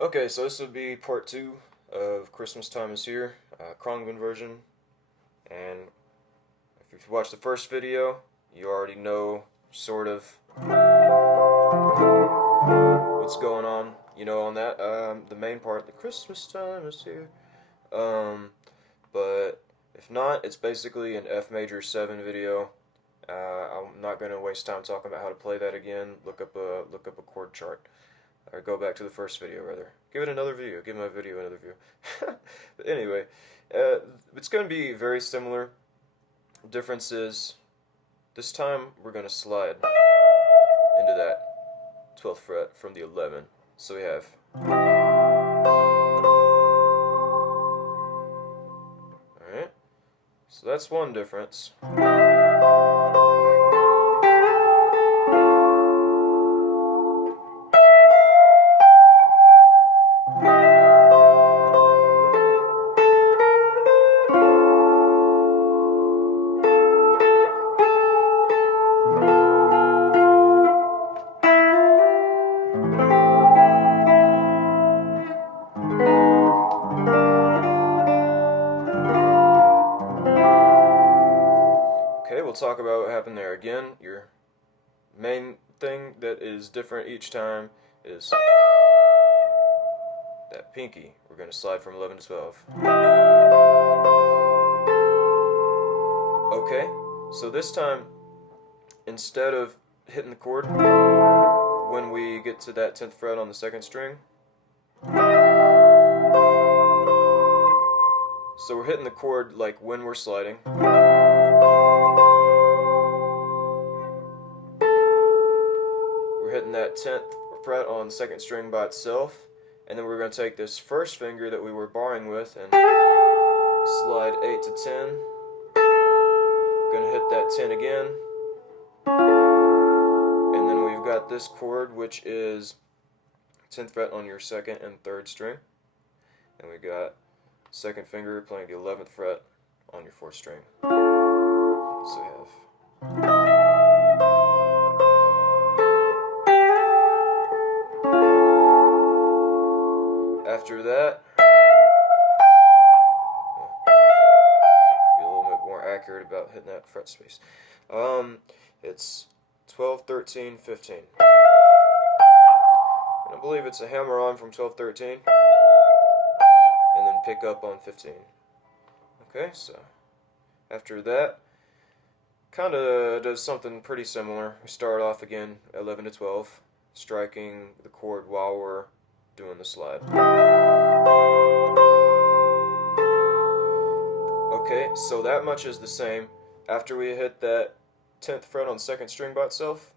Okay, so this would be part two of Christmas Time is Here, Khraungbin version. And if you've watched the first video, you already know sort of what's going on. On that, the main part, the Christmas Time is Here. Um, but if not, it's basically an F major 7 video. I'm not going to waste time talking about how to play that again. Look up a chord chart. Or go back to the first video, rather. Give it another view. Give my video another view. But anyway, it's going to be very similar. Difference is, this time we're going to slide into that 12th fret from the 11. So we have. Alright. So that's one difference. Okay, we'll talk about what happened there again. Your main thing that is different each time is that pinky. We're going to slide from 11 to 12. Okay, so this time, instead of hitting the chord when we get to that 10th fret on the 2nd string, so we're hitting the chord like when we're sliding. We're hitting that 10th fret on 2nd string by itself, and then we're going to take this first finger that we were barring with and slide 8 to 10. Going to hit that 10 again, and then we've got this chord, which is 10th fret on your 2nd and 3rd string, and we got 2nd finger playing the 11th fret on your 4th string. So we have. After that, be a little bit more accurate about hitting that fret space. It's 12, 13, 15. And I believe it's a hammer on from 12, 13, and then pick up on 15. Okay, so after that, kind of does something pretty similar. We start off again 11 to 12, striking the chord while we're doing the slide. Okay, so that much is the same. After we hit that 10th fret on 2nd string by itself,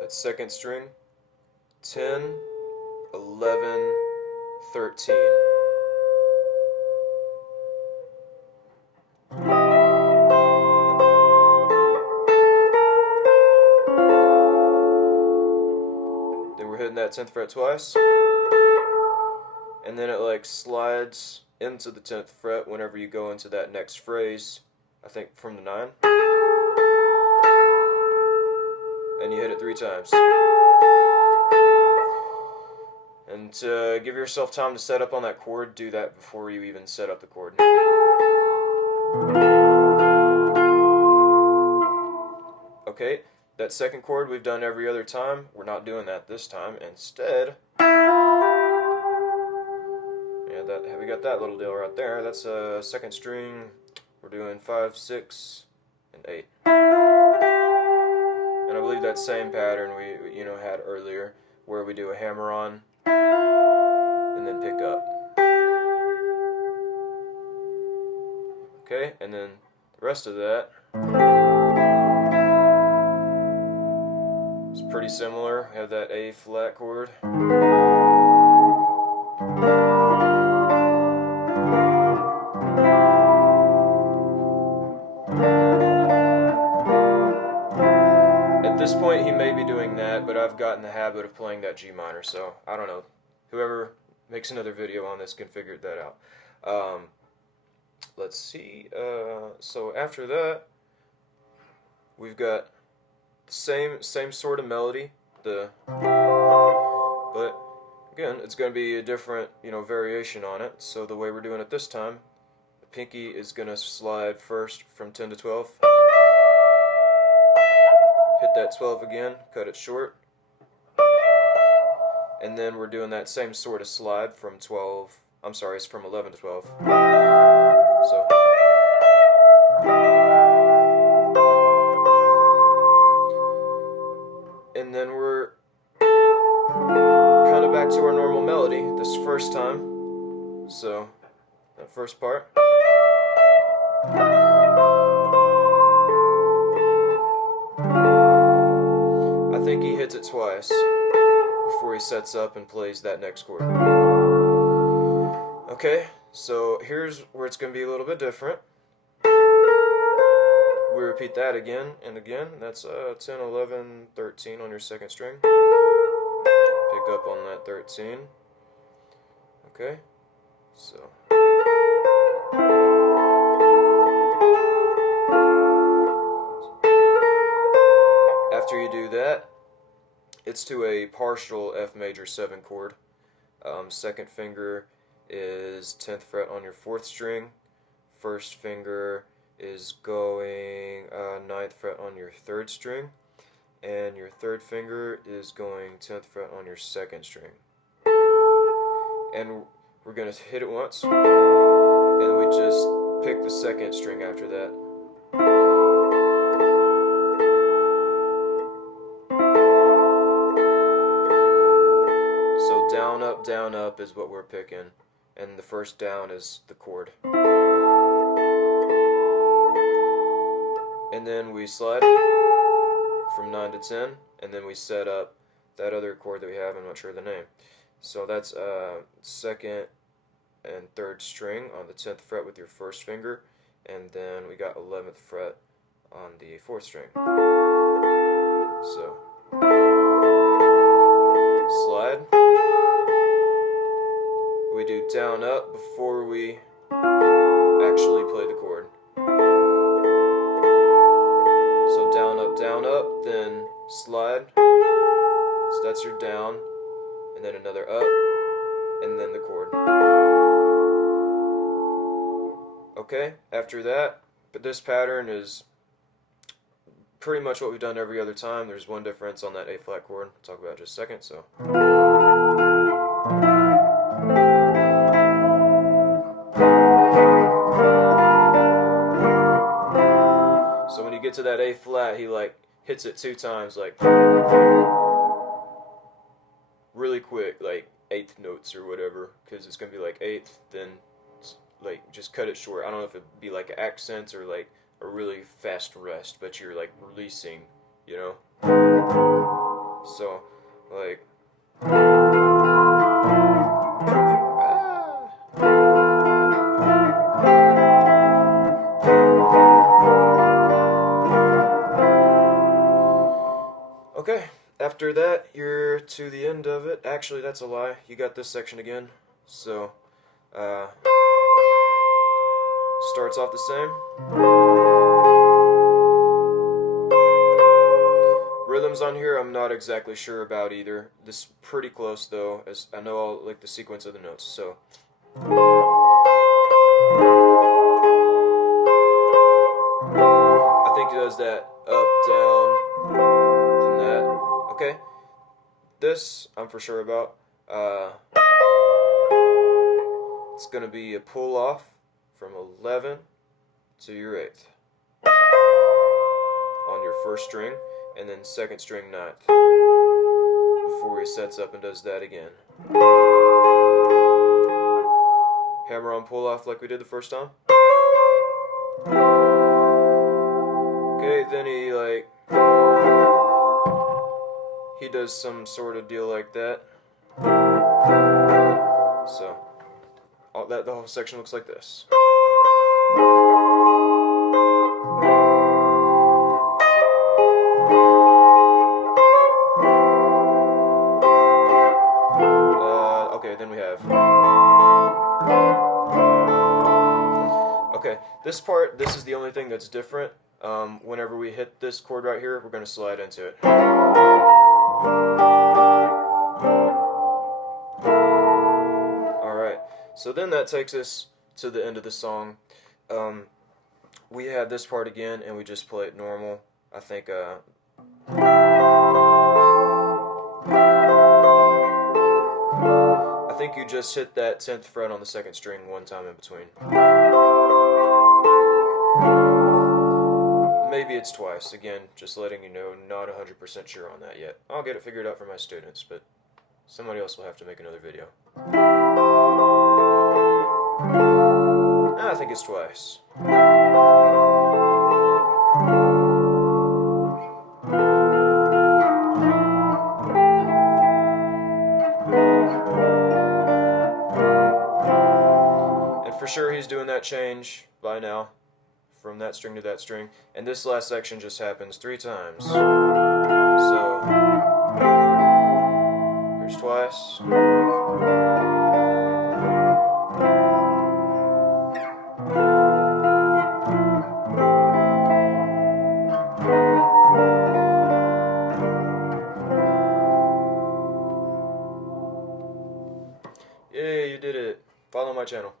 that 2nd string, 10, 11, 13. Then we're hitting that 10th fret twice, and then it like slides into the 10th fret whenever you go into that next phrase, I think from the 9, and you hit it 3 times. And to give yourself time to set up on that chord, do that before you even set up the chord. Okay, that 2nd chord we've done every other time. We're not doing that this time. Instead, we got that little deal right there. That's a 2nd string. We're doing 5, 6, and 8. And I believe that same pattern we had earlier, where we do a hammer on and then pick up. Okay, and then the rest of that is pretty similar. We have that A flat chord. At this point, he may be doing that, but I've gotten the habit of playing that G minor, so I don't know. Whoever makes another video on this can figure that out. Let's see. So after that, we've got same sort of melody. But again, it's going to be a different, variation on it. So the way we're doing it this time, the pinky is going to slide first from 10 to 12. Hit that 12 again, cut it short. And then we're doing that same sort of slide from 12, I'm sorry, it's from 11 to 12. So. And then we're kind of back to our normal melody this first time. So, that first part. I think he hits it twice before he sets up and plays that next chord. Okay, so here's where it's going to be a little bit different. We repeat that again and again. That's 10, 11, 13 on your second string. Pick up on that 13. Okay, so. After you do that, it's to a partial F major 7 chord. Second finger is 10th fret on your 4th string. First finger is going 9th fret on your 3rd string. And your 3rd finger is going 10th fret on your 2nd string. And we're going to hit it once, and we just pick the 2nd string after that. So down, up is what we're picking, and the first down is the chord. And then we slide from 9 to 10, and then we set up that other chord that we have, I'm not sure of the name. So that's 2nd and 3rd string on the 10th fret with your 1st finger, and then we got 11th fret on the 4th string. So, slide. We do down, up before we actually play the chord. So down, up, then slide. So that's your down, and then another up, and then the chord. Okay, after that, but this pattern is pretty much what we've done every other time. There's one difference on that A flat chord. I'll talk about it in just a second. So. So when you get to that A flat, he like hits it 2 times, like really quick, like 8th notes or whatever, because it's gonna be like 8th, then like just cut it short. I don't know if it'd be like accents or like a really fast rest, but you're like releasing, you know. So like. Okay, after that, you're to the end of it. Actually, that's a lie. You got this section again. So, starts off the same. Rhythms on here, I'm not exactly sure about either. This is pretty close, though, as I know all like the sequence of the notes. So. I think it does that up, down. Okay, this I'm for sure about. It's going to be a pull off from 11 to your 8th on your 1st string, and then 2nd string 9th before he sets up and does that again. Hammer on pull off like we did the first time. Okay, then he does some sort of deal like that. So, the whole section looks like this. Okay, then we have. Okay, this is the only thing that's different. whenever we hit this chord right here, we're going to slide into it. Alright, so then that takes us to the end of the song. We have this part again, and we just play it normal. I think, you just hit that 10th fret on the 2nd string one time in between. Maybe it's twice. Again, just letting you know, not 100% sure on that yet. I'll get it figured out for my students, but somebody else will have to make another video. I think it's twice. And for sure he's doing that change by now, from that string to that string, and this last section just happens 3 times. So, here's twice. Yay, you did it. Follow my channel.